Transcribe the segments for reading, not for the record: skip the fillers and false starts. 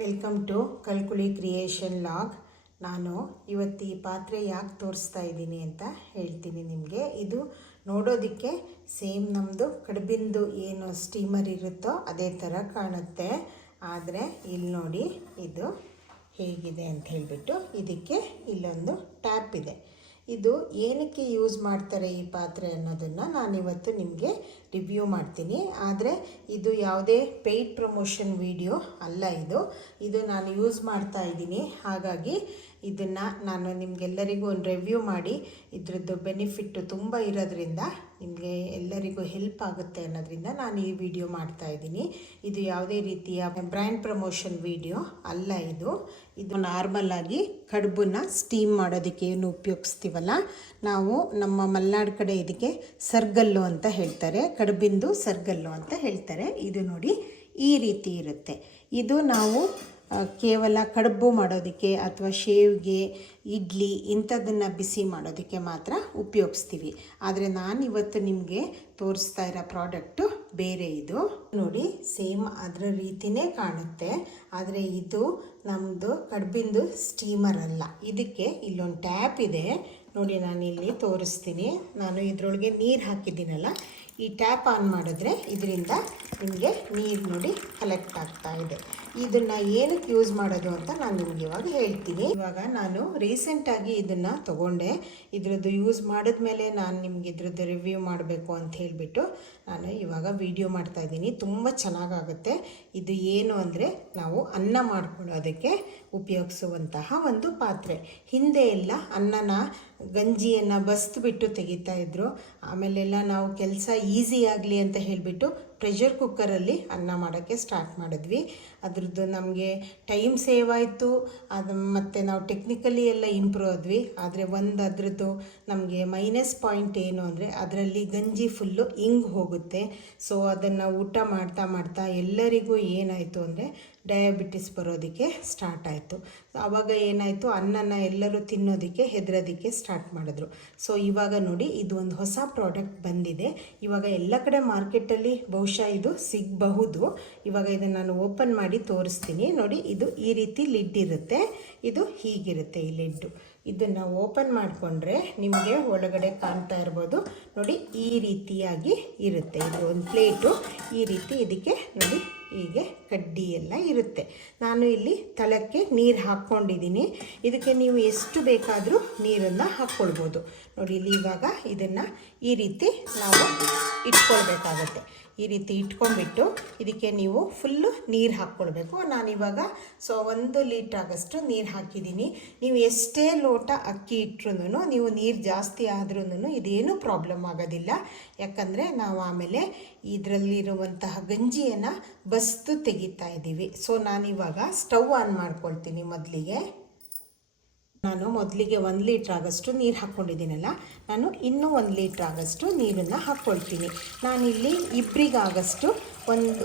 Welcome to ಕಲ್ಕುಳಿ creation log. ನಾನು ಇವತ್ತು ಈ ಪಾತ್ರೆ ಯಾಕೆ ತೋರಿಸ್ತಾ ಇದ್ದೀನಿ ಅಂತ ಹೇಳ್ತೀನಿ ನಿಮಗೆ. ಇದು ನೋಡೋದಕ್ಕೆ ಸೇಮ್ ನಮ್ಮದು ಕಡುಬಿಂದು ಏನು ಸ್ಟೀಮರ್ ಇರುತ್ತೋ ಅದೇ ಥರ ಕಾಣುತ್ತೆ. ಆದರೆ ಇಲ್ಲಿ ನೋಡಿ ಇದು ಹೇಗಿದೆ ಅಂತ ಹೇಳಿಬಿಟ್ಟು ಇದಕ್ಕೆ ಇಲ್ಲೊಂದು ಟ್ಯಾಪ್ ಇದೆ. ಇದು ಏನಕ್ಕೆ ಯೂಸ್ ಮಾಡ್ತಾರೆ ಈ ಪಾತ್ರೆ ಅನ್ನೋದನ್ನು ನಾನಿವತ್ತು ನಿಮಗೆ ರಿವ್ಯೂ ಮಾಡ್ತೀನಿ. ಆದರೆ ಇದು ಯಾವುದೇ ಪೇಯ್ಡ್ ಪ್ರಮೋಷನ್ ವಿಡಿಯೋ ಅಲ್ಲ. ಇದು ನಾನು ಯೂಸ್ ಮಾಡ್ತಾ ಇದ್ದೀನಿ. ಹಾಗಾಗಿ ಇದನ್ನು ನಾನು ನಿಮಗೆಲ್ಲರಿಗೂ ಒಂದು ರಿವ್ಯೂ ಮಾಡಿ ಇದ್ರದ್ದು ಬೆನಿಫಿಟ್ಟು ತುಂಬ ಇರೋದ್ರಿಂದ ನಿಮಗೆ ಎಲ್ಲರಿಗೂ ಹೆಲ್ಪ್ ಆಗುತ್ತೆ ಅನ್ನೋದ್ರಿಂದ ನಾನು ಈ ವಿಡಿಯೋ ಮಾಡ್ತಾ ಇದ್ದೀನಿ. ಇದು ಯಾವುದೇ ರೀತಿಯ ಬ್ರ್ಯಾಂಡ್ ಪ್ರಮೋಷನ್ ವಿಡಿಯೋ ಅಲ್ಲ. ಇದು ನಾರ್ಮಲ್ ಆಗಿ ಕಡುಬನ್ನ ಸ್ಟೀಮ್ ಮಾಡೋದಕ್ಕೆ ಏನು ಉಪಯೋಗಿಸ್ತೀವಲ್ಲ, ನಾವು ನಮ್ಮ ಮಲೆನಾಡು ಕಡೆ ಇದಕ್ಕೆ ಸರ್ಗಲ್ಲು ಅಂತ ಹೇಳ್ತಾರೆ, ಕಡುಬಿಂದು ಸರ್ಗಲ್ಲು ಅಂತ ಹೇಳ್ತಾರೆ. ಇದು ನೋಡಿ ಈ ರೀತಿ ಇರುತ್ತೆ. ಇದು ನಾವು ಕೇವಲ ಕಡುಬು ಮಾಡೋದಕ್ಕೆ ಅಥವಾ ಶೇವ್ಗೆ, ಇಡ್ಲಿ ಇಂಥದ್ದನ್ನು ಬಿಸಿ ಮಾಡೋದಕ್ಕೆ ಮಾತ್ರ ಉಪಯೋಗಿಸ್ತೀವಿ. ಆದರೆ ನಾನಿವತ್ತು ನಿಮಗೆ ತೋರಿಸ್ತಾ ಇರೋ ಪ್ರಾಡಕ್ಟು ಬೇರೆ. ಇದು ನೋಡಿ ಸೇಮ್ ಅದರ ರೀತಿಯೇ ಕಾಣುತ್ತೆ. ಆದರೆ ಇದು ನಮ್ಮದು ಕಡುಬಿಂದು ಸ್ಟೀಮರ್ ಅಲ್ಲ. ಇದಕ್ಕೆ ಇಲ್ಲೊಂದು ಟ್ಯಾಪ್ ಇದೆ ನೋಡಿ, ನಾನಿಲ್ಲಿ ತೋರಿಸ್ತೀನಿ. ನಾನು ಇದರೊಳಗೆ ನೀರು ಹಾಕಿದ್ದೀನಲ್ಲ, ಈ ಟ್ಯಾಪ್ ಆನ್ ಮಾಡಿದ್ರೆ ಇದರಿಂದ ನಿಮಗೆ ನೀರು ನೋಡಿ ಕಲೆಕ್ಟ್ ಆಗ್ತಾ ಇದೆ. ಇದನ್ನು ಏನಕ್ಕೆ ಯೂಸ್ ಮಾಡೋದು ಅಂತ ನಾನು ನಿಮ್ಗೆ ಇವಾಗ ಹೇಳ್ತೀನಿ. ಇವಾಗ ನಾನು ರೀಸೆಂಟಾಗಿ ಇದನ್ನು ತೊಗೊಂಡೆ. ಇದ್ರದ್ದು ಯೂಸ್ ಮಾಡಿದ್ಮೇಲೆ ನಾನು ನಿಮ್ಗೆ ಇದ್ರದ್ದು ರಿವ್ಯೂ ಮಾಡಬೇಕು ಅಂತ ಹೇಳಿಬಿಟ್ಟು ನಾನು ಇವಾಗ ವಿಡಿಯೋ ಮಾಡ್ತಾಯಿದ್ದೀನಿ. ತುಂಬ ಚೆನ್ನಾಗಾಗುತ್ತೆ. ಇದು ಏನು ಅಂದರೆ ನಾವು ಅನ್ನ ಮಾಡ್ಕೊಳ್ಳೋದಕ್ಕೆ ಉಪಯೋಗಿಸುವಂತಹ ಒಂದು ಪಾತ್ರೆ. ಹಿಂದೆ ಎಲ್ಲ ಅನ್ನನ ಗಂಜಿಯನ್ನು ಬಸ್ದುಬಿಟ್ಟು ತೆಗಿತಾ ಇದ್ರು. ಆಮೇಲೆಲ್ಲ ನಾವು ಕೆಲಸ ಈಸಿ ಆಗಲಿ ಅಂತ ಹೇಳಿಬಿಟ್ಟು ಪ್ರೆಷರ್ ಕುಕ್ಕರಲ್ಲಿ ಅನ್ನ ಮಾಡೋಕ್ಕೆ ಸ್ಟಾರ್ಟ್ ಮಾಡಿದ್ವಿ. ಅದ್ರದ್ದು ನಮಗೆ ಟೈಮ್ ಸೇವ್ ಆಯಿತು. ಮತ್ತು ನಾವು ಟೆಕ್ನಿಕಲಿ ಎಲ್ಲ ಇಂಪ್ರೂವ್ ಆದ್ವಿ. ಆದರೆ ಅದರದ್ದು ನಮಗೆ ಮೈನಸ್ ಪಾಯಿಂಟ್ ಏನು ಅಂದರೆ ಅದರಲ್ಲಿ ಗಂಜಿ ಫುಲ್ಲು ಹಿಂಗೆ ಹೋಗುತ್ತೆ. ಸೊ ಅದನ್ನು ಊಟ ಮಾಡ್ತಾ ಎಲ್ಲರಿಗೂ ಏನಾಯಿತು ಅಂದರೆ ಡಯಾಬಿಟಿಸ್ ಬರೋದಕ್ಕೆ ಸ್ಟಾರ್ಟ್ ಆಯಿತು. ಆವಾಗ ಏನಾಯಿತು, ಅನ್ನನ ಎಲ್ಲರೂ ತಿನ್ನೋದಕ್ಕೆ ಹೆದರೋದಕ್ಕೆ ಸ್ಟಾರ್ಟ್ ಮಾಡಿದ್ರು. ಸೊ ಇವಾಗ ನೋಡಿ ಇದು ಒಂದು ಹೊಸ ಪ್ರಾಡಕ್ಟ್ ಬಂದಿದೆ. ಇವಾಗ ಎಲ್ಲ ಕಡೆ ಮಾರ್ಕೆಟಲ್ಲಿ ಬಹುಶಃ ಇದು ಸಿಗಬಹುದು. ಇವಾಗ ಇದನ್ನು ನಾನು ಓಪನ್ ಮಾಡಿ ತೋರಿಸ್ತೀನಿ. ನೋಡಿ ಇದು ಈ ರೀತಿ ಲಿಡ್ ಇರುತ್ತೆ. ಇದು ಹೀಗಿರುತ್ತೆ ಈ ಲಿಡ್ಡು. ಇದನ್ನು ಓಪನ್ ಮಾಡಿಕೊಂಡ್ರೆ ನಿಮಗೆ ಒಳಗಡೆ ಕಾಣ್ತಾ ಇರ್ಬೋದು ನೋಡಿ, ಈ ರೀತಿಯಾಗಿ ಇರುತ್ತೆ. ಇದು ಒಂದು ಪ್ಲೇಟು ಈ ರೀತಿ. ಇದಕ್ಕೆ ನೋಡಿ ಹೀಗೆ ಕಡ್ಡಿ ಎಲ್ಲ ಇರುತ್ತೆ. ನಾನು ಇಲ್ಲಿ ತಳಕ್ಕೆ ನೀರು ಹಾಕ್ಕೊಂಡಿದ್ದೀನಿ. ಇದಕ್ಕೆ ನೀವು ಎಷ್ಟು ಬೇಕಾದರೂ ನೀರನ್ನು ಹಾಕ್ಕೊಳ್ಬೋದು. ನೋಡಿ ಇಲ್ಲಿ ಇವಾಗ ಇದನ್ನು ಈ ರೀತಿ ನಾವು ಇಟ್ಕೊಳ್ಬೇಕಾಗತ್ತೆ. ಈ ರೀತಿ ಇಟ್ಕೊಂಡ್ಬಿಟ್ಟು ಇದಕ್ಕೆ ನೀವು ಫುಲ್ಲು ನೀರು ಹಾಕ್ಕೊಳ್ಬೇಕು. ನಾನಿವಾಗ 1 ಲೀಟ್ರ್ ಆಗಷ್ಟು ನೀರು ಹಾಕಿದ್ದೀನಿ. ನೀವು ಎಷ್ಟೇ ಲೋಟ ಅಕ್ಕಿ ಇಟ್ರೂ ನೀವು ನೀರು ಜಾಸ್ತಿ ಆದ್ರೂ ಇದೇನು ಪ್ರಾಬ್ಲಮ್ ಆಗೋದಿಲ್ಲ. ಯಾಕಂದರೆ ನಾವು ಆಮೇಲೆ ಇದರಲ್ಲಿರುವಂತಹ ಗಂಜಿಯನ್ನು ಬಸ್ದು ತೆಗಿತಾ ಇದ್ದೀವಿ. ಸೊ ನಾನಿವಾಗ ಸ್ಟವ್ ಆನ್ ಮಾಡ್ಕೊಳ್ತೀನಿ. ನಾನು ಮೊದಲಿಗೆ 1 ಲೀಟ್ರ್ ಆಗಷ್ಟು ನೀರು ಹಾಕ್ಕೊಂಡಿದ್ದೀನಲ್ಲ, ನಾನು ಇನ್ನೂ 1 ಲೀಟ್ರ್ ಆಗಷ್ಟು ನೀರನ್ನು ಹಾಕ್ಕೊಳ್ತೀನಿ. ನಾನಿಲ್ಲಿ ಇಬ್ಬರಿಗಾಗಷ್ಟು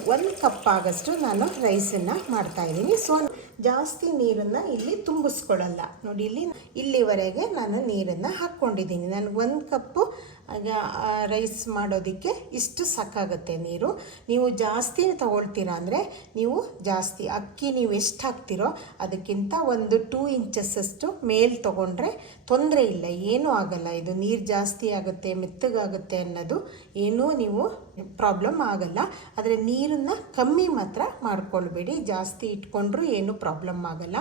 ಒಂದು ಕಪ್ ಆಗಷ್ಟು ನಾನು ರೈಸನ್ನು ಮಾಡ್ತಾಯಿದ್ದೀನಿ. ಸೊ ಜಾಸ್ತಿ ನೀರನ್ನು ಇಲ್ಲಿ ತುಂಬಿಸ್ಕೊಳ್ಳಲ್ಲ. ನೋಡಿ ಇಲ್ಲಿವರೆಗೆ ನಾನು ನೀರನ್ನು ಹಾಕ್ಕೊಂಡಿದ್ದೀನಿ. ನನಗೆ 1 ಕಪ್ಪು ರೈಸ್ ಮಾಡೋದಕ್ಕೆ ಇಷ್ಟು ಸಾಕಾಗುತ್ತೆ ನೀರು. ನೀವು ಜಾಸ್ತಿ ತೊಗೊಳ್ತೀರಾ ಅಂದರೆ ನೀವು ಜಾಸ್ತಿ ಅಕ್ಕಿ ನೀವು ಎಷ್ಟು ಹಾಕ್ತಿರೋ ಅದಕ್ಕಿಂತ 2 ಇಂಚಸ್ಸಷ್ಟು ಮೇಲೆ ತೊಗೊಂಡ್ರೆ ತೊಂದರೆ ಇಲ್ಲ, ಏನೂ ಆಗಲ್ಲ. ಇದು ನೀರು ಜಾಸ್ತಿ ಆಗುತ್ತೆ ಮೆತ್ತಗಾಗುತ್ತೆ ಅನ್ನೋದು ಏನೂ ನೀವು ಪ್ರಾಬ್ಲಮ್ ಆಗಲ್ಲ. ಆದರೆ ನೀರನ್ನು ಕಮ್ಮಿ ಮಾತ್ರ ಮಾಡ್ಕೊಳ್ಬೇಡಿ, ಜಾಸ್ತಿ ಇಟ್ಕೊಂಡ್ರೂ ಏನೂ ಪ್ರಾಬ್ಲಮ್ ಆಗಲ್ಲ.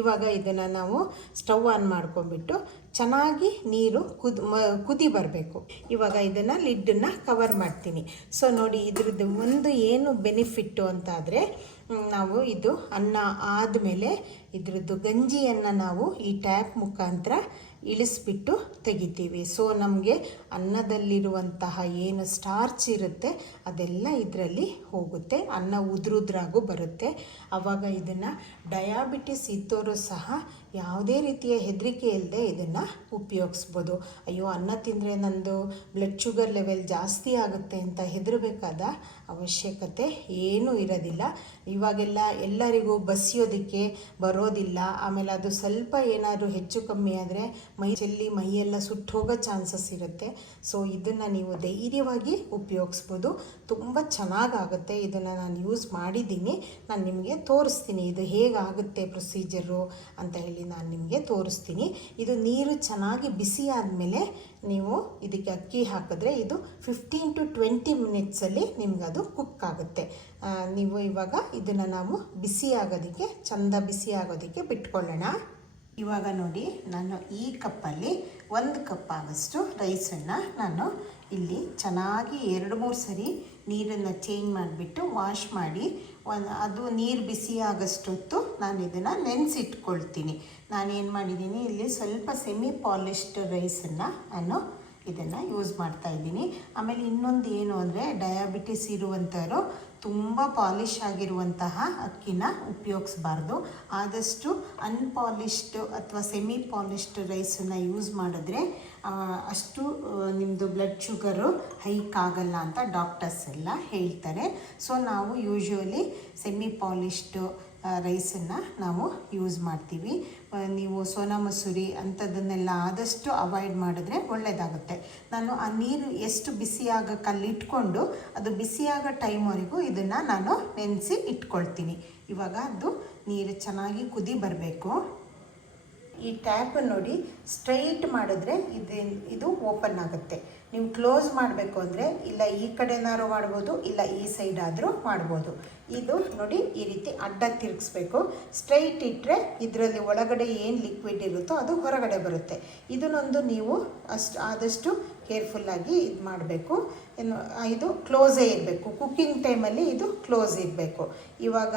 ಇವಾಗ ಇದನ್ನು ನಾವು ಸ್ಟವ್ ಆನ್ ಮಾಡ್ಕೊಂಡ್ಬಿಟ್ಟು ಚೆನ್ನಾಗಿ ನೀರು ಕುದಿ ಬರಬೇಕು. ಇವಾಗ ಇದನ್ನು ಲಿಡ್ಡನ್ನು ಕವರ್ ಮಾಡ್ತೀನಿ. ಸೊ ನೋಡಿ ಇದ್ರದ್ದು ಒಂದು ಏನು ಬೆನಿಫಿಟ್ಟು ಅಂತಾದರೆ, ನಾವು ಇದು ಅನ್ನ ಆದಮೇಲೆ ಇದ್ರದ್ದು ಗಂಜಿಯನ್ನು ನಾವು ಈ ಟ್ಯಾಪ್ ಮುಖಾಂತರ ಇಳಿಸ್ಬಿಟ್ಟು ತೆಗಿತೀವಿ. ಸೊ ನಮಗೆ ಅನ್ನದಲ್ಲಿರುವಂತಹ ಏನು ಸ್ಟಾರ್ಚ್ ಇರುತ್ತೆ ಅದೆಲ್ಲ ಇದರಲ್ಲಿ ಹೋಗುತ್ತೆ. ಅನ್ನ ಉದುರಾಗೂ ಬರುತ್ತೆ. ಆವಾಗ ಇದನ್ನು ಡಯಾಬಿಟಿಸ್ ಇದ್ದವರು ಸಹ ಯಾವುದೇ ರೀತಿಯ ಹೆದರಿಕೆ ಇಲ್ಲದೆ ಇದನ್ನು ಉಪಯೋಗಿಸ್ಬೋದು. ಅಯ್ಯೋ ಅನ್ನ ತಿಂದರೆ ನಂದು ಬ್ಲಡ್ ಶುಗರ್ ಲೆವೆಲ್ ಜಾಸ್ತಿ ಆಗುತ್ತೆ ಅಂತ ಹೆದರಬೇಕಾದ ಅವಶ್ಯಕತೆ ಏನೂ ಇರೋದಿಲ್ಲ. ಇವಾಗೆಲ್ಲ ಎಲ್ಲರಿಗೂ ಬಸಿಯೋದಕ್ಕೆ ಬರೋದಿಲ್ಲ. ಆಮೇಲೆ ಅದು ಸ್ವಲ್ಪ ಏನಾದರೂ ಹೆಚ್ಚು ಕಮ್ಮಿ ಆದರೆ ಮೈಯೆಲ್ಲ ಸುಟ್ಟು ಹೋಗೋ ಚಾನ್ಸಸ್ ಇರುತ್ತೆ. ಸೊ ಇದನ್ನು ನೀವು ಧೈರ್ಯವಾಗಿ ಉಪಯೋಗಿಸ್ಬೋದು, ತುಂಬ ಚೆನ್ನಾಗಾಗುತ್ತೆ. ಇದನ್ನು ನಾನು ಯೂಸ್ ಮಾಡಿದ್ದೀನಿ, ನಾನು ನಿಮಗೆ ತೋರಿಸ್ತೀನಿ ಇದು ಹೇಗಾಗುತ್ತೆ ಪ್ರೊಸೀಜರು ಅಂತ ಹೇಳಿ ನಾನು ನಿಮಗೆ ತೋರಿಸ್ತೀನಿ. ಇದು ನೀರು ಚೆನ್ನಾಗಿ ಬಿಸಿ ಆದಮೇಲೆ ನೀವು ಇದಕ್ಕೆ ಅಕ್ಕಿ ಹಾಕಿದ್ರೆ ಇದು 15 to 20 ಮಿನಿಟ್ಸಲ್ಲಿ ನಿಮಗದು ಕುಕ್ ಆಗುತ್ತೆ. ನೀವು ಇವಾಗ ಇದನ್ನು ನಾವು ಬಿಸಿ ಆಗೋದಕ್ಕೆ ಬಿಟ್ಕೊಳ್ಳೋಣ. ಇವಾಗ ನೋಡಿ, ನಾನು ಈ ಕಪ್ಪಲ್ಲಿ 1 ಕಪ್ ಆಗೋಷ್ಟು ರೈಸನ್ನು ನಾನು ಇಲ್ಲಿ ಚೆನ್ನಾಗಿ 2-3 ಸರಿ ನೀರನ್ನು ಚೇಂಜ್ ಮಾಡಿಬಿಟ್ಟು ವಾಶ್ ಮಾಡಿ ಅದು ನೀರು ಬಿಸಿ ಆಗೋಷ್ಟೊತ್ತು ನಾನು ಇದನ್ನು ನೆನೆಸಿಟ್ಕೊಳ್ತೀನಿ. ನಾನೇನು ಮಾಡಿದ್ದೀನಿ, ಇಲ್ಲಿ ಸ್ವಲ್ಪ ಸೆಮಿ ಪಾಲಿಶ್ಡ್ ರೈಸನ್ನು ನಾನು ಇದನ್ನು ಯೂಸ್ ಮಾಡ್ತಾಯಿದ್ದೀನಿ. ಆಮೇಲೆ ಇನ್ನೊಂದು ಏನು ಅಂದರೆ, ಡಯಾಬಿಟಿಸ್ ಇರುವಂಥವರು ತುಂಬ ಪಾಲಿಶ್ ಆಗಿರುವಂತಹ ಅಕ್ಕಿನ ಉಪಯೋಗಿಸ್ಬಾರ್ದು. ಆದಷ್ಟು ಅನ್ಪಾಲಿಶ್ಡ್ ಅಥವಾ ಸೆಮಿ ಪಾಲಿಶ್ಡ್ ರೈಸನ್ನು ಯೂಸ್ ಮಾಡಿದ್ರೆ ಅಷ್ಟು ನಿಮ್ಮದು ಬ್ಲಡ್ ಶುಗರು ಹೈಕ್ ಆಗಲ್ಲ ಅಂತ ಡಾಕ್ಟರ್ಸ್ ಎಲ್ಲ ಹೇಳ್ತಾರೆ. ಸೊ ನಾವು ಯೂಶ್ವಲಿ ಸೆಮಿ ಪಾಲಿಶ್ಡ್ ರೈಸನ್ನು ನಾವು ಯೂಸ್ ಮಾಡ್ತೀವಿ. ನೀವು ಸೋನಾ ಮಸೂರಿ ಅಂಥದ್ದನ್ನೆಲ್ಲ ಆದಷ್ಟು ಅವಾಯ್ಡ್ ಮಾಡಿದ್ರೆ ಒಳ್ಳೆಯದಾಗುತ್ತೆ. ನಾನು ಆ ನೀರು ಎಷ್ಟು ಬಿಸಿ ಆಗಕ್ಕೆ ಇಟ್ಕೊಂಡು ಅದು ಬಿಸಿಯಾಗೋ ಟೈಮ್ವರೆಗೂ ಇದನ್ನು ನಾನು ನೆನೆಸಿ ಇಟ್ಕೊಳ್ತೀನಿ. ಇವಾಗ ಅದು ನೀರು ಚೆನ್ನಾಗಿ ಕುದಿ ಬರಬೇಕು. ಈ ಟ್ಯಾಪ್ ನೋಡಿ, ಸ್ಟ್ರೈಟ್ ಮಾಡಿದ್ರೆ ಇದು ಓಪನ್ ಆಗುತ್ತೆ. ನೀವು ಕ್ಲೋಸ್ ಮಾಡಬೇಕು ಅಂದರೆ ಇಲ್ಲ ಈ ಕಡೆನಾರು ಮಾಡ್ಬೋದು, ಇಲ್ಲ ಈ ಸೈಡ್ ಆದರೂ ಮಾಡ್ಬೋದು. ಇದು ನೋಡಿ, ಈ ರೀತಿ ಅಡ್ಡ ತಿರುಗಿಸ್ಬೇಕು. ಸ್ಟ್ರೈಟ್ ಇಟ್ಟರೆ ಇದರಲ್ಲಿ ಒಳಗಡೆ ಏನು ಲಿಕ್ವಿಡ್ ಇರುತ್ತೋ ಅದು ಹೊರಗಡೆ ಬರುತ್ತೆ. ಇದನ್ನೊಂದು ನೀವು ಆದಷ್ಟು ಕೇರ್ಫುಲ್ಲಾಗಿ ಇದು ಮಾಡಬೇಕು. ಇದು ಕ್ಲೋಸೇ ಇರಬೇಕು. ಕುಕ್ಕಿಂಗ್ ಟೈಮಲ್ಲಿ ಇದು ಕ್ಲೋಸ್ ಇರಬೇಕು. ಇವಾಗ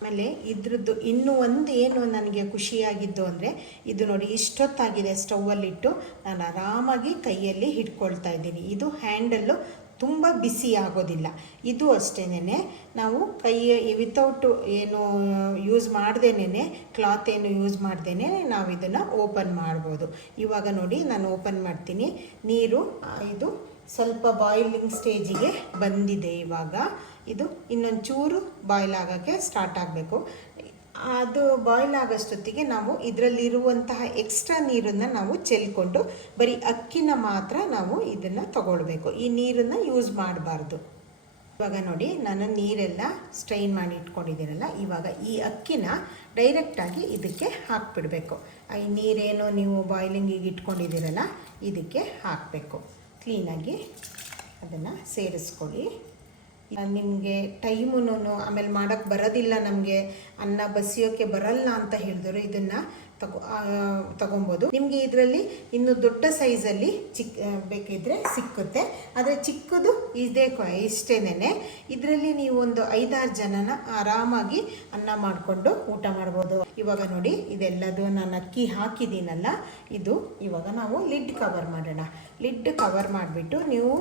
ಆಮೇಲೆ ಇದ್ರದ್ದು ಇನ್ನೂ ಒಂದು ಏನು ನನಗೆ ಖುಷಿಯಾಗಿದ್ದು ಅಂದರೆ, ಇದು ನೋಡಿ ಇಷ್ಟೊತ್ತಾಗಿದೆ ಸ್ಟೌವಲ್ಲಿಟ್ಟು ನಾನು ಆರಾಮಾಗಿ ಕೈಯಲ್ಲಿ ಹಿಡ್ಕೊಳ್ತಾ ಇದ್ದೀನಿ. ಇದು ಹ್ಯಾಂಡಲ್ಲು ತುಂಬ ಬಿಸಿ ಆಗೋದಿಲ್ಲ. ಇದು ಅಷ್ಟೇನೆ, ನಾವು ಕೈ ವಿತೌಟು ಏನು ಯೂಸ್ ಮಾಡ್ದೇನೆ, ಕ್ಲಾತ್ ಏನು ಯೂಸ್ ಮಾಡ್ದೇನೆ ನಾವು ಇದನ್ನು ಓಪನ್ ಮಾಡ್ಬೋದು. ಇವಾಗ ನೋಡಿ, ನಾನು ಓಪನ್ ಮಾಡ್ತೀನಿ. ನೀರು ಇದು ಸ್ವಲ್ಪ ಬಾಯ್ಲಿಂಗ್ ಸ್ಟೇಜಿಗೆ ಬಂದಿದೆ. ಇವಾಗ ಇದು ಇನ್ನೊಂದು ಚೂರು ಬಾಯ್ಲ್ ಆಗೋಕ್ಕೆ ಸ್ಟಾರ್ಟ್ ಆಗಬೇಕು. ಅದು ಬಾಯ್ಲ್ ಆಗೋಷ್ಟೊತ್ತಿಗೆ ನಾವು ಇದರಲ್ಲಿರುವಂತಹ ಎಕ್ಸ್ಟ್ರಾ ನೀರನ್ನು ನಾವು ಚೆಲ್ಕೊಂಡು ಬರೀ ಅಕ್ಕಿನ ಮಾತ್ರ ನಾವು ಇದನ್ನು ತಗೊಳ್ಬೇಕು. ಈ ನೀರನ್ನು ಯೂಸ್ ಮಾಡಬಾರ್ದು. ಇವಾಗ ನೋಡಿ, ನಾನು ನೀರೆಲ್ಲ ಸ್ಟ್ರೈನ್ ಮಾಡಿ ಇಟ್ಕೊಂಡಿದ್ದೀರಲ್ಲ, ಇವಾಗ ಈ ಅಕ್ಕಿನ ಡೈರೆಕ್ಟಾಗಿ ಇದಕ್ಕೆ ಹಾಕಿಬಿಡಬೇಕು. ಈ ನೀರೇನು ನೀವು ಬಾಯ್ಲಿಂಗಿಗೆ ಇಟ್ಕೊಂಡಿದ್ದೀರಲ್ಲ ಇದಕ್ಕೆ ಹಾಕಬೇಕು. ಕ್ಲೀನಾಗಿ ಅದನ್ನು ಸೇರಿಸ್ಕೊಳ್ಳಿ. ನಿಮಗೆ ಟೈಮೂ ಆಮೇಲೆ ಮಾಡೋಕ್ಕೆ ಬರೋದಿಲ್ಲ, ನಮಗೆ ಅನ್ನ ಬಸಿಯೋಕ್ಕೆ ಬರಲ್ಲ ಅಂತ ಹೇಳಿದ್ರು ಇದನ್ನು ತಗೊಬೋದು. ನಿಮಗೆ ಇದರಲ್ಲಿ ಇನ್ನು ದೊಡ್ಡ ಸೈಜಲ್ಲಿ ಬೇಕಿದ್ರೆ ಸಿಕ್ಕುತ್ತೆ. ಆದರೆ ಚಿಕ್ಕದು ಇಷ್ಟೇನೆ. ಇದರಲ್ಲಿ ನೀವು ಒಂದು 5-6 ಜನನ ಆರಾಮಾಗಿ ಅನ್ನ ಮಾಡಿಕೊಂಡು ಊಟ ಮಾಡ್ಬೋದು. ಇವಾಗ ನೋಡಿ, ಇದೆಲ್ಲದು ನಾನು ಅಕ್ಕಿ ಹಾಕಿದ್ದೀನಲ್ಲ, ಇದು ಇವಾಗ ನಾವು ಲಿಡ್ ಕವರ್ ಮಾಡೋಣ. ಲಿಡ್ ಕವರ್ ಮಾಡಿಬಿಟ್ಟು ನೀವು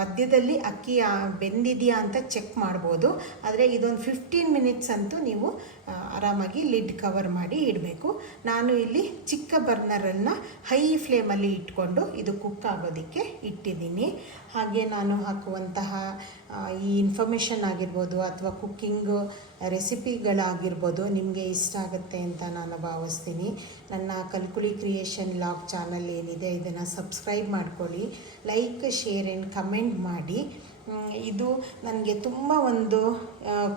ಮಧ್ಯದಲ್ಲಿ ಅಕ್ಕಿ ಬೆಂದಿದೆಯಾ ಅಂತ ಚೆಕ್ ಮಾಡ್ಬೋದು. ಆದರೆ ಇದೊಂದು 15 ಮಿನಿಟ್ಸ್ ಅಂತೂ ನೀವು ಆರಾಮಾಗಿ ಲಿಡ್ ಕವರ್ ಮಾಡಿ ಇಡಬೇಕು. ನಾನು ಇಲ್ಲಿ ಚಿಕ್ಕ ಬರ್ನರನ್ನು ಹೈ ಫ್ಲೇಮಲ್ಲಿ ಇಟ್ಕೊಂಡು ಇದು ಕುಕ್ ಆಗೋದಕ್ಕೆ ಇಟ್ಟಿದ್ದೀನಿ. ಹಾಗೆ ನಾನು ಹಾಕುವಂತಹ ಈ ಇನ್ಫಾರ್ಮೇಷನ್ ಆಗಿರ್ಬೋದು ಅಥವಾ ಕುಕ್ಕಿಂಗು ರೆಸಿಪಿಗಳಾಗಿರ್ಬೋದು ನಿಮಗೆ ಇಷ್ಟ ಆಗುತ್ತೆ ಅಂತ ನಾನು ಭಾವಿಸ್ತೀನಿ. ನನ್ನ ಕಲ್ಕುಳಿ ಕ್ರಿಯೇಷನ್ ಲಾಗ್ ಚಾನಲ್ ಏನಿದೆ ಇದನ್ನು ಸಬ್ಸ್ಕ್ರೈಬ್ ಮಾಡ್ಕೊಳ್ಳಿ, ಲೈಕ್, ಶೇರ್ ಆ್ಯಂಡ್ ಕಮೆಂಟ್ ಮಾಡಿ. ಇದು ನನಗೆ ತುಂಬ ಒಂದು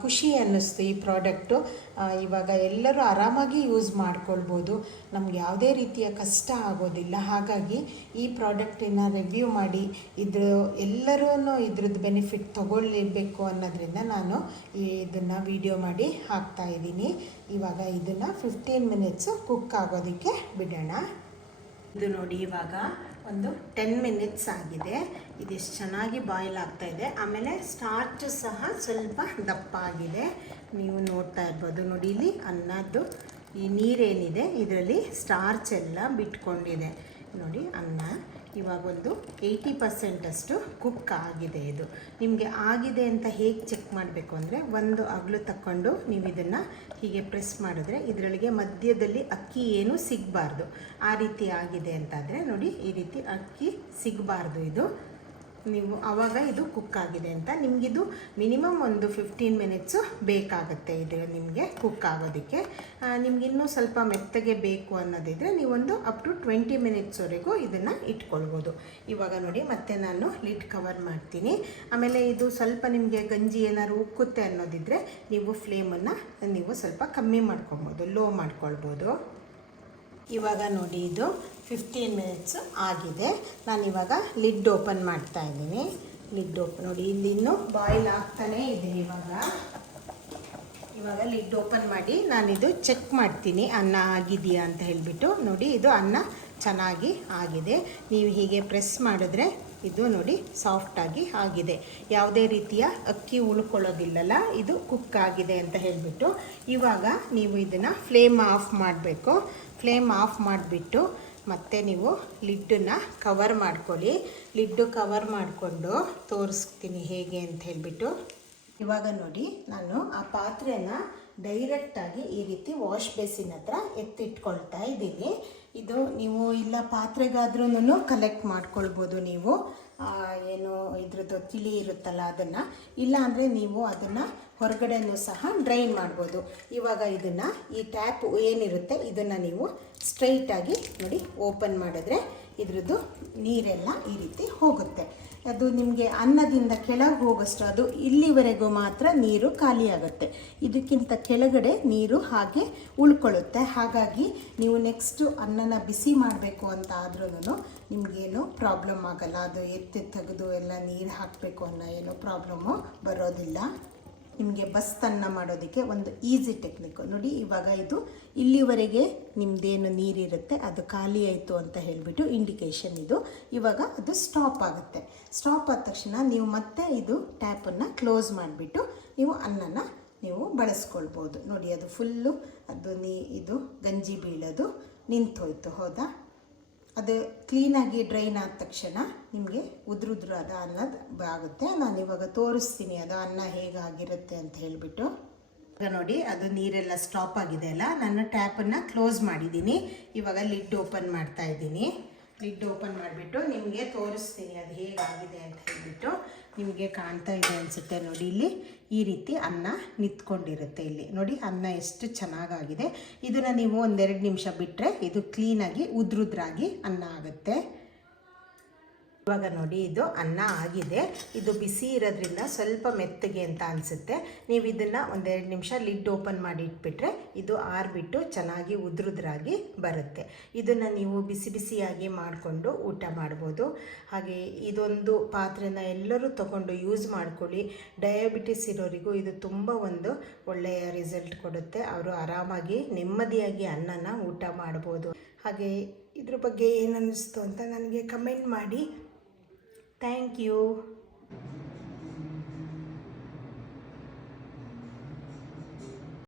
ಖುಷಿ ಅನ್ನಿಸ್ತು ಈ ಪ್ರಾಡಕ್ಟು. ಇವಾಗ ಎಲ್ಲರೂ ಆರಾಮಾಗಿ ಯೂಸ್ ಮಾಡ್ಕೊಳ್ಬೋದು, ನಮ್ಗೆ ಯಾವುದೇ ರೀತಿಯ ಕಷ್ಟ ಆಗೋದಿಲ್ಲ. ಹಾಗಾಗಿ ಈ ಪ್ರಾಡಕ್ಟಿನ ರಿವ್ಯೂ ಮಾಡಿ ಎಲ್ಲರೂ ಇದ್ರದ್ದು ಬೆನಿಫಿಟ್ ತೊಗೊಳ್ಬೇಕು ಅನ್ನೋದ್ರಿಂದ ನಾನು ಇದನ್ನು ವಿಡಿಯೋ ಮಾಡಿ ಹಾಕ್ತಾಯಿದ್ದೀನಿ. ಇವಾಗ ಇದನ್ನು 15 ಮಿನಿಟ್ಸು ಕುಕ್ ಆಗೋದಕ್ಕೆ ಬಿಡೋಣ. ಇದು ನೋಡಿ, ಇವಾಗ ಒಂದು 10 ಮಿನಿಟ್ಸ್ ಆಗಿದೆ. ಇದಿಷ್ಟು ಚೆನ್ನಾಗಿ ಬಾಯ್ಲ್ ಆಗ್ತಾಯಿದೆ. ಆಮೇಲೆ ಸ್ಟಾರ್ಚ್ ಸಹ ಸ್ವಲ್ಪ ದಪ್ಪ ಆಗಿದೆ, ನೀವು ನೋಡ್ತಾ ಇರ್ಬೋದು. ನೋಡಿ, ಇಲ್ಲಿ ಅನ್ನದ್ದು ಈ ನೀರೇನಿದೆ ಇದರಲ್ಲಿ ಸ್ಟಾರ್ಚ್ ಎಲ್ಲ ಬಿಟ್ಕೊಂಡಿದೆ. ನೋಡಿ, ಅನ್ನ ಇವಾಗ ಒಂದು 80% ಅಷ್ಟು ಕುಕ್ ಆಗಿದೆ. ಇದು ನಿಮಗೆ ಆಗಿದೆ ಅಂತ ಹೇಗೆ ಚೆಕ್ ಮಾಡಬೇಕು ಅಂದರೆ, ಒಂದು ಅಗಲು ತಕ್ಕೊಂಡು ನೀವು ಇದನ್ನು ಹೀಗೆ ಪ್ರೆಸ್ ಮಾಡಿದ್ರೆ ಇದರೊಳಗೆ ಮಧ್ಯದಲ್ಲಿ ಅಕ್ಕಿ ಏನು ಸಿಗಬಾರ್ದು. ಆ ರೀತಿ ಆಗಿದೆ ಅಂತಾದರೆ ನೋಡಿ, ಈ ರೀತಿ ಅಕ್ಕಿ ಸಿಗಬಾರ್ದು. ಇದು ನೀವು ಆವಾಗ ಇದು ಕುಕ್ ಆಗಿದೆ ಅಂತ. ನಿಮಗಿದು ಮಿನಿಮಮ್ ಒಂದು 15 ಮಿನಿಟ್ಸು ಬೇಕಾಗುತ್ತೆ ಇದು ನಿಮಗೆ ಕುಕ್ ಆಗೋದಕ್ಕೆ. ನಿಮ್ಗೆ ಇನ್ನೂ ಸ್ವಲ್ಪ ಮೆತ್ತಗೆ ಬೇಕು ಅನ್ನೋದಿದ್ರೆ ನೀವೊಂದು ಅಪ್ ಟು 20 ಮಿನಿಟ್ಸ್ವರೆಗೂ ಇದನ್ನು ಇಟ್ಕೊಳ್ಬೋದು. ಇವಾಗ ನೋಡಿ ಮತ್ತೆ ನಾನು ಲಿಡ್ ಕವರ್ ಮಾಡ್ತೀನಿ. ಆಮೇಲೆ ಇದು ಸ್ವಲ್ಪ ನಿಮಗೆ ಗಂಜಿ ಏನಾದ್ರು ಉಕ್ಕುತ್ತೆ ಅನ್ನೋದಿದ್ರೆ ನೀವು ಫ್ಲೇಮನ್ನು ನೀವು ಸ್ವಲ್ಪ ಕಮ್ಮಿ ಮಾಡ್ಕೊಬೋದು, ಲೋ ಮಾಡ್ಕೊಳ್ಬೋದು. ಇವಾಗ ನೋಡಿ ಇದು 15 ಮಿನಿಟ್ಸ್ ಆಗಿದೆ. ನಾನಿವಾಗ ಲಿಡ್ ಓಪನ್ ಮಾಡ್ತಾ ಇದ್ದೀನಿ. ಲಿಡ್ ಓಪನ್ ನೋಡಿ, ಇಲ್ಲಿ ಇನ್ನೂ ಬಾಯ್ಲ್ ಆಗ್ತಾನೇ ಇದೆ. ಇವಾಗ ಲಿಡ್ ಓಪನ್ ಮಾಡಿ ನಾನಿದು ಚೆಕ್ ಮಾಡ್ತೀನಿ ಅನ್ನ ಆಗಿದೆಯಾ ಅಂತ ಹೇಳಿಬಿಟ್ಟು. ನೋಡಿ ಇದು ಅನ್ನ ಚೆನ್ನಾಗಿ ಆಗಿದೆ. ನೀವು ಹೀಗೆ ಪ್ರೆಸ್ ಮಾಡಿದ್ರೆ ಇದು ನೋಡಿ ಸಾಫ್ಟಾಗಿ ಆಗಿದೆ. ಯಾವುದೇ ರೀತಿಯ ಅಕ್ಕಿ ಉಳ್ಕೊಳ್ಳೋದಿಲ್ಲಲ್ಲ, ಇದು ಕುಕ್ ಆಗಿದೆ ಅಂತ ಹೇಳಿಬಿಟ್ಟು. ಇವಾಗ ನೀವು ಇದನ್ನು ಫ್ಲೇಮ್ ಆಫ್ ಮಾಡಬೇಕು. ಫ್ಲೇಮ್ ಆಫ್ ಮಾಡಿಬಿಟ್ಟು ಮತ್ತೆ ನೀವು ಲಿಡ್ಡನ್ನು ಕವರ್ ಮಾಡ್ಕೊಳ್ಳಿ. ಲಿಡ್ಡು ಕವರ್ ಮಾಡಿಕೊಂಡು ತೋರಿಸ್ತೀನಿ ಹೇಗೆ ಅಂತ ಹೇಳಿಬಿಟ್ಟು. ಇವಾಗ ನೋಡಿ ನಾನು ಆ ಪಾತ್ರೆನ ಡೈರೆಕ್ಟಾಗಿ ಈ ರೀತಿ ವಾಶ್ ಬೇಸಿನ್ ಹತ್ರ ಎತ್ತಿಟ್ಕೊಳ್ತಾ ಇದ್ದೀನಿ. ಇದು ನೀವು ಇಲ್ಲ ಪಾತ್ರೆಗಾದ್ರೂ ಕಲೆಕ್ಟ್ ಮಾಡ್ಕೊಳ್ಬೋದು ನೀವು, ಏನು ಇದ್ರದ್ದು ತಿಳಿ ಇರುತ್ತಲ್ಲ ಅದನ್ನು. ಇಲ್ಲ ಅಂದರೆ ನೀವು ಅದನ್ನು ಹೊರಗಡೆನೂ ಸಹ ಡ್ರೈನ್ ಮಾಡ್ಬೋದು. ಇವಾಗ ಇದನ್ನು ಈ ಟ್ಯಾಪ್ ಏನಿರುತ್ತೆ ಇದನ್ನು ನೀವು ಸ್ಟ್ರೈಟಾಗಿ ನೋಡಿ ಓಪನ್ ಮಾಡಿದ್ರೆ ಇದ್ರದ್ದು ನೀರೆಲ್ಲ ಈ ರೀತಿ ಹೋಗುತ್ತೆ. ಅದು ನಿಮಗೆ ಅನ್ನದಿಂದ ಕೆಳಗೆ ಹೋಗೋಷ್ಟು ಅದು ಇಲ್ಲಿವರೆಗೂ ಮಾತ್ರ ನೀರು ಖಾಲಿಯಾಗುತ್ತೆ. ಇದಕ್ಕಿಂತ ಕೆಳಗಡೆ ನೀರು ಹಾಗೆ ಉಳ್ಕೊಳ್ಳುತ್ತೆ. ಹಾಗಾಗಿ ನೀವು ನೆಕ್ಸ್ಟು ಅನ್ನನ ಬಿಸಿ ಮಾಡಬೇಕು ಅಂತ ಆದ್ರೂ ನಿಮಗೇನು ಪ್ರಾಬ್ಲಮ್ ಆಗಲ್ಲ. ಅದು ಎತ್ತಿ ತೆಗೆದು ಎಲ್ಲ ನೀರು ಹಾಕಬೇಕು ಅನ್ನೋ ಏನೋ ಪ್ರಾಬ್ಲಮ್ಮು ಬರೋದಿಲ್ಲ. ನಿಮಗೆ ಬಸ್ತನ್ನ ಮಾಡೋದಕ್ಕೆ ಒಂದು ಈಸಿ ಟೆಕ್ನಿಕ್ಕು ನೋಡಿ. ಇವಾಗ ಇದು ಇಲ್ಲಿವರೆಗೆ ನಿಮ್ಮದೇನು ನೀರಿರುತ್ತೆ ಅದು ಖಾಲಿ ಆಯಿತು ಅಂತ ಹೇಳಿಬಿಟ್ಟು ಇಂಡಿಕೇಷನ್ ಇದು. ಇವಾಗ ಅದು ಸ್ಟಾಪ್ ಆಗುತ್ತೆ. ಸ್ಟಾಪ್ ಆದ ತಕ್ಷಣ ನೀವು ಮತ್ತೆ ಇದು ಟ್ಯಾಪನ್ನು ಕ್ಲೋಸ್ ಮಾಡಿಬಿಟ್ಟು ನೀವು ಅನ್ನನ ನೀವು ಬಳಸ್ಕೊಳ್ಬೋದು. ನೋಡಿ ಅದು ಫುಲ್ಲು ಅದು ಇದು ಗಂಜಿ ಬೀಳೋದು ನಿಂತೋಯ್ತು. ಹೌದಾ? ಅದು ಕ್ಲೀನಾಗಿ ಡ್ರೈನ್ ಆದ ತಕ್ಷಣ ನಿಮಗೆ ಉದುರುದ್ರಾದ ಅನ್ನೋದು ಆಗುತ್ತೆ. ನಾನು ಇವಾಗ ತೋರಿಸ್ತೀನಿ ಅದು ಅನ್ನ ಹೇಗಾಗಿರುತ್ತೆ ಅಂತ ಹೇಳಿಬಿಟ್ಟು. ಈಗ ನೋಡಿ ಅದು ನೀರೆಲ್ಲ ಸ್ಟಾಪ್ ಆಗಿದೆ ಅಲ್ಲ, ನಾನು ಟ್ಯಾಪನ್ನು ಕ್ಲೋಸ್ ಮಾಡಿದ್ದೀನಿ. ಇವಾಗ ಲಿಡ್ ಓಪನ್ ಮಾಡ್ತಾ ಇದ್ದೀನಿ. ಲಿಡ್ ಓಪನ್ ಮಾಡಿಬಿಟ್ಟು ನಿಮಗೆ ತೋರಿಸ್ತೀನಿ ಅದು ಹೇಗಾಗಿದೆ ಅಂತ ಹೇಳಿಬಿಟ್ಟು. ನಿಮಗೆ ಕಾಣ್ತಾ ಇದೆ ಅನಿಸುತ್ತೆ ನೋಡಿ, ಇಲ್ಲಿ ಈ ರೀತಿ ಅನ್ನ ನಿಂತ್ಕೊಂಡಿರುತ್ತೆ. ಇಲ್ಲಿ ನೋಡಿ ಅನ್ನ ಎಷ್ಟು ಚೆನ್ನಾಗಾಗಿದೆ. ಇದನ್ನು ನೀವು 1-2 ನಿಮಿಷ ಬಿಟ್ಟರೆ ಇದು ಕ್ಲೀನಾಗಿ ಉದ್ರುದ್ರಾಗಿ ಅನ್ನ ಆಗುತ್ತೆ. ಇವಾಗ ನೋಡಿ ಇದು ಅನ್ನ ಆಗಿದೆ. ಇದು ಬಿಸಿ ಇರೋದ್ರಿಂದ ಸ್ವಲ್ಪ ಮೆತ್ತಗೆ ಅಂತ ಅನಿಸುತ್ತೆ. ನೀವು ಇದನ್ನು 1-2 ನಿಮಿಷ ಲಿಡ್ ಓಪನ್ ಮಾಡಿ ಇಟ್ಬಿಟ್ರೆ ಇದು ಆರಿಬಿಟ್ಟು ಚೆನ್ನಾಗಿ ಉದ್ರುದ್ರಾಗಿ ಬರುತ್ತೆ. ಇದನ್ನು ನೀವು ಬಿಸಿ ಬಿಸಿಯಾಗಿ ಮಾಡಿಕೊಂಡು ಊಟ ಮಾಡ್ಬೋದು. ಹಾಗೆ ಇದೊಂದು ಪಾತ್ರೆನ ಎಲ್ಲರೂ ತಗೊಂಡು ಯೂಸ್ ಮಾಡ್ಕೊಳ್ಳಿ. ಡಯಾಬಿಟಿಸ್ ಇರೋರಿಗೂ ಇದು ತುಂಬ ಒಂದು ಒಳ್ಳೆಯ ರಿಸಲ್ಟ್ ಕೊಡುತ್ತೆ. ಅವರು ಆರಾಮಾಗಿ ನೆಮ್ಮದಿಯಾಗಿ ಅನ್ನನ ಊಟ ಮಾಡ್ಬೋದು. ಹಾಗೆ ಇದ್ರ ಬಗ್ಗೆ ಏನು ಅನ್ನಿಸ್ತು ಅಂತ ನನಗೆ ಕಮೆಂಟ್ ಮಾಡಿ. Thank you.